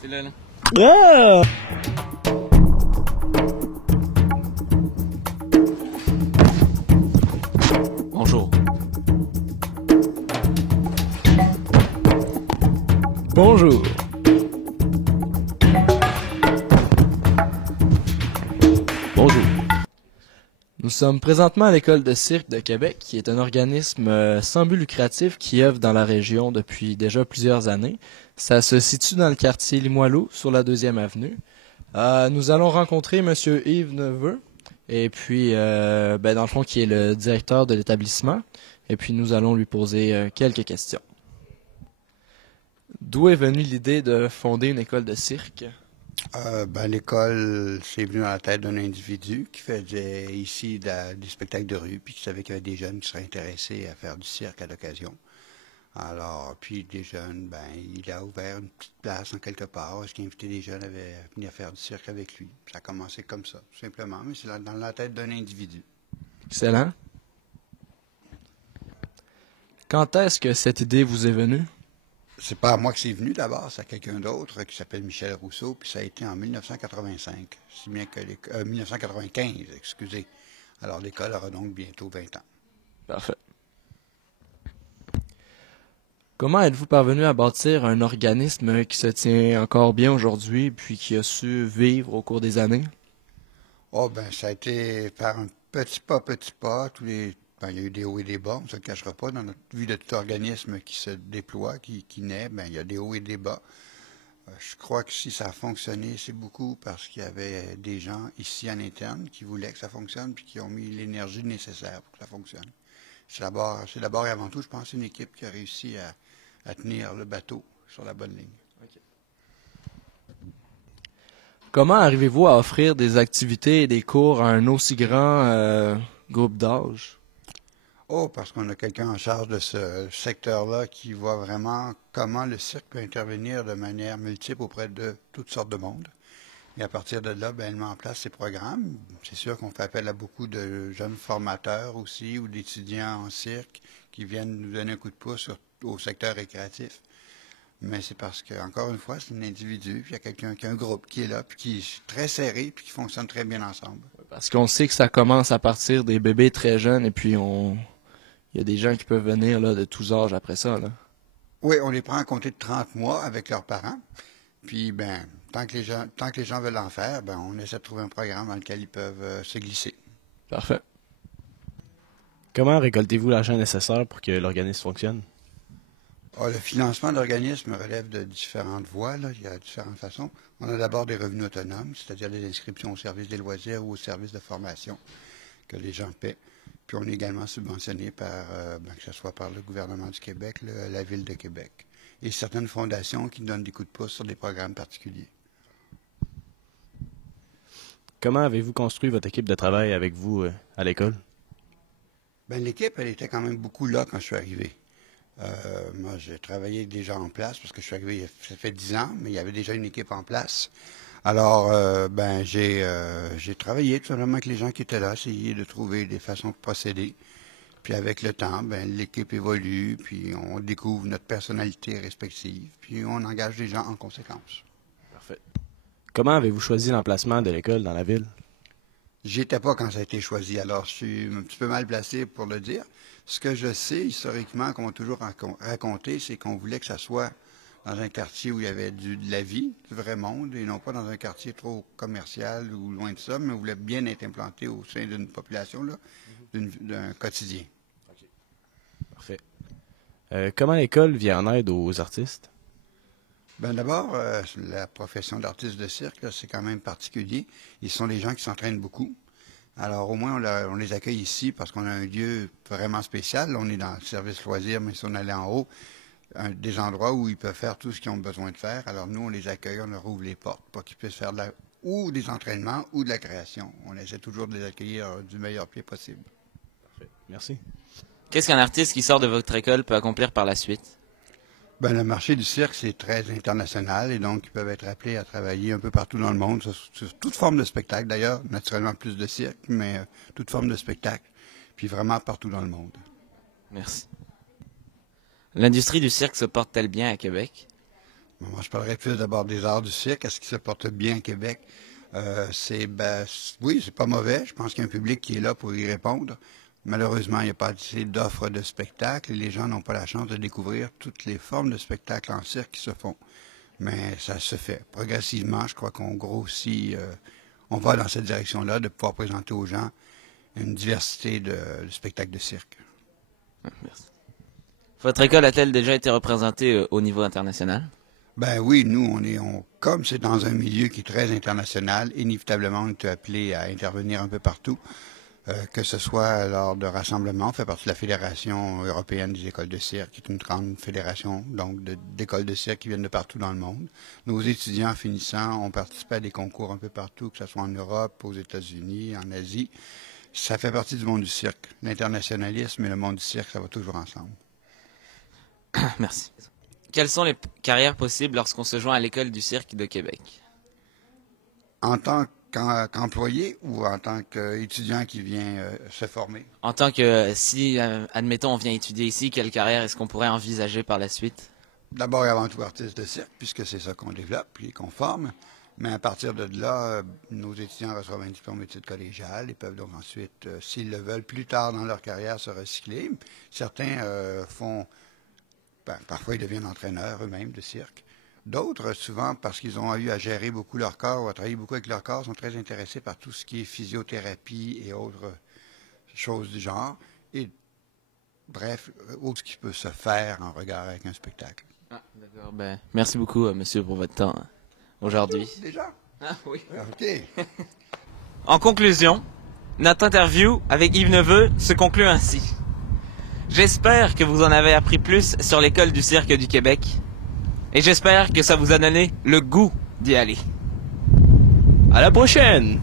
C'est là, là. Ah! Bonjour. Bonjour. Bonjour. Nous sommes présentement à l'École de cirque de Québec, qui est un organisme sans but lucratif qui œuvre dans la région depuis déjà plusieurs années. Ça se situe dans le quartier Limoilou, sur la 2e avenue. Nous allons rencontrer Monsieur Yves Neveu, et puis, dans le fond, qui est le directeur de l'établissement. Et puis, nous allons lui poser quelques questions. D'où est venue l'idée de fonder une école de cirque? L'école, c'est venu dans la tête d'un individu qui faisait ici des spectacles de rue, puis qui savait qu'il y avait des jeunes qui seraient intéressés à faire du cirque à l'occasion. Alors, puis des jeunes, il a ouvert une petite place en quelque part, parce qu'il invitait des jeunes à venir faire du cirque avec lui. Ça a commencé comme ça, tout simplement, mais c'est dans la tête d'un individu. Excellent. Quand est-ce que cette idée vous est venue? C'est pas à moi que c'est venu d'abord, c'est à quelqu'un d'autre qui s'appelle Michel Rousseau, puis ça a été en 1985, si bien que 1995, excusez. Alors l'école aura donc bientôt 20 ans. Parfait. Comment êtes-vous parvenu à bâtir un organisme qui se tient encore bien aujourd'hui, puis qui a su vivre au cours des années? Ça a été par un petit pas, il y a eu des hauts et des bas, on ne se le cachera pas. Dans notre vie de tout organisme qui se déploie, qui naît, il y a des hauts et des bas. Je crois que si ça a fonctionné, c'est beaucoup parce qu'il y avait des gens ici en interne qui voulaient que ça fonctionne puis qui ont mis l'énergie nécessaire pour que ça fonctionne. C'est d'abord et avant tout, je pense, une équipe qui a réussi à tenir le bateau sur la bonne ligne. Okay. Comment arrivez-vous à offrir des activités et des cours à un aussi grand groupe d'âge? Parce qu'on a quelqu'un en charge de ce secteur-là qui voit vraiment comment le cirque peut intervenir de manière multiple auprès de toutes sortes de monde. Et à partir de là, elle met en place ses programmes. C'est sûr qu'on fait appel à beaucoup de jeunes formateurs aussi ou d'étudiants en cirque qui viennent nous donner un coup de pouce au secteur récréatif. Mais c'est parce que, encore une fois, c'est un individu, puis il y a quelqu'un qui a un groupe qui est là, puis qui est très serré, puis qui fonctionne très bien ensemble. Parce qu'on sait que ça commence à partir des bébés très jeunes, et puis il y a des gens qui peuvent venir là, de tous âges après ça. Là. Oui, on les prend à compter de 30 mois avec leurs parents. Puis, tant que les gens veulent en faire, on essaie de trouver un programme dans lequel ils peuvent se glisser. Parfait. Comment récoltez-vous l'argent nécessaire pour que l'organisme fonctionne? Le financement de l'organisme relève de différentes voies. Là. Il y a différentes façons. On a d'abord des revenus autonomes, c'est-à-dire des inscriptions au service des loisirs ou au service de formation que les gens paient. Puis on est également subventionné que ce soit par le gouvernement du Québec, la Ville de Québec, et certaines fondations qui donnent des coups de pouce sur des programmes particuliers. Comment avez-vous construit votre équipe de travail avec vous à l'école? L'équipe, elle était quand même beaucoup là quand je suis arrivé. Moi, j'ai travaillé avec des gens en place parce que je suis arrivé, ça fait 10 ans, mais il y avait déjà une équipe en place. Alors, j'ai travaillé tout simplement avec les gens qui étaient là, essayé de trouver des façons de procéder. Puis avec le temps, l'équipe évolue, puis on découvre notre personnalité respective, puis on engage des gens en conséquence. Parfait. Comment avez-vous choisi l'emplacement de l'école dans la ville? J'y étais pas quand ça a été choisi, alors je suis un petit peu mal placé pour le dire. Ce que je sais historiquement, qu'on m'a toujours raconté, c'est qu'on voulait que ça soit dans un quartier où il y avait de la vie, du vrai monde, et non pas dans un quartier trop commercial ou loin de ça, mais on voulait bien être implanté au sein d'une population, là, d'un quotidien. Okay. Parfait. Comment l'école vient en aide aux artistes? D'abord, la profession d'artiste de cirque, là, c'est quand même particulier. Ils sont des gens qui s'entraînent beaucoup. Alors, au moins, on les accueille ici parce qu'on a un lieu vraiment spécial. Là, on est dans le service loisirs, mais si on allait en haut, des endroits où ils peuvent faire tout ce qu'ils ont besoin de faire. Alors, nous, on les accueille, on leur ouvre les portes pour qu'ils puissent faire ou des entraînements ou de la création. On essaie toujours de les accueillir du meilleur pied possible. Parfait. Merci. Qu'est-ce qu'un artiste qui sort de votre école peut accomplir par la suite? Le marché du cirque, c'est très international et donc ils peuvent être appelés à travailler un peu partout dans le monde, sur toute forme de spectacle d'ailleurs, naturellement plus de cirque, mais toute forme de spectacle, puis vraiment partout dans le monde. Merci. L'industrie du cirque se porte-t-elle bien à Québec? Moi, je parlerais plus d'abord des arts du cirque. Est-ce qu'ils se portent bien à Québec? Oui, c'est pas mauvais. Je pense qu'il y a un public qui est là pour y répondre. Malheureusement, il n'y a pas assez d'offres de spectacles et les gens n'ont pas la chance de découvrir toutes les formes de spectacles en cirque qui se font. Mais ça se fait. Progressivement, je crois qu'on grossit, on va dans cette direction-là, de pouvoir présenter aux gens une diversité de spectacles de cirque. Merci. Votre école a-t-elle déjà été représentée au niveau international? Ben oui, nous, comme c'est dans un milieu qui est très international, inévitablement, on est appelé à intervenir un peu partout, que ce soit lors de rassemblements. On fait partie de la Fédération européenne des écoles de cirque, qui est une grande fédération donc d'écoles de cirque qui viennent de partout dans le monde. Nos étudiants finissant ont participé à des concours un peu partout, que ce soit en Europe, aux États-Unis, en Asie. Ça fait partie du monde du cirque. L'internationalisme et le monde du cirque, ça va toujours ensemble. Merci. Quelles sont les carrières possibles lorsqu'on se joint à l'école du cirque de Québec? En tant qu'employé ou en tant qu'étudiant qui vient se former? En tant que, si, admettons, on vient étudier ici, quelle carrière est-ce qu'on pourrait envisager par la suite? D'abord et avant tout artiste de cirque, puisque c'est ça qu'on développe et qu'on forme. Mais à partir de là, nos étudiants reçoivent un diplôme d'études collégiales et peuvent donc ensuite, s'ils le veulent, plus tard dans leur carrière, se recycler. Certains parfois ils deviennent entraîneurs eux-mêmes de cirque. D'autres, souvent, parce qu'ils ont eu à gérer beaucoup leur corps ou à travailler beaucoup avec leur corps, sont très intéressés par tout ce qui est physiothérapie et autres choses du genre. Et bref, autre qui peut se faire en regard avec un spectacle. Ah, d'accord. Ben, merci beaucoup, monsieur, pour votre temps aujourd'hui. Déjà? Ah oui. OK. En conclusion, notre interview avec Yves Neveu se conclut ainsi. J'espère que vous en avez appris plus sur l'école du cirque du Québec. Et j'espère que ça vous a donné le goût d'y aller. À la prochaine!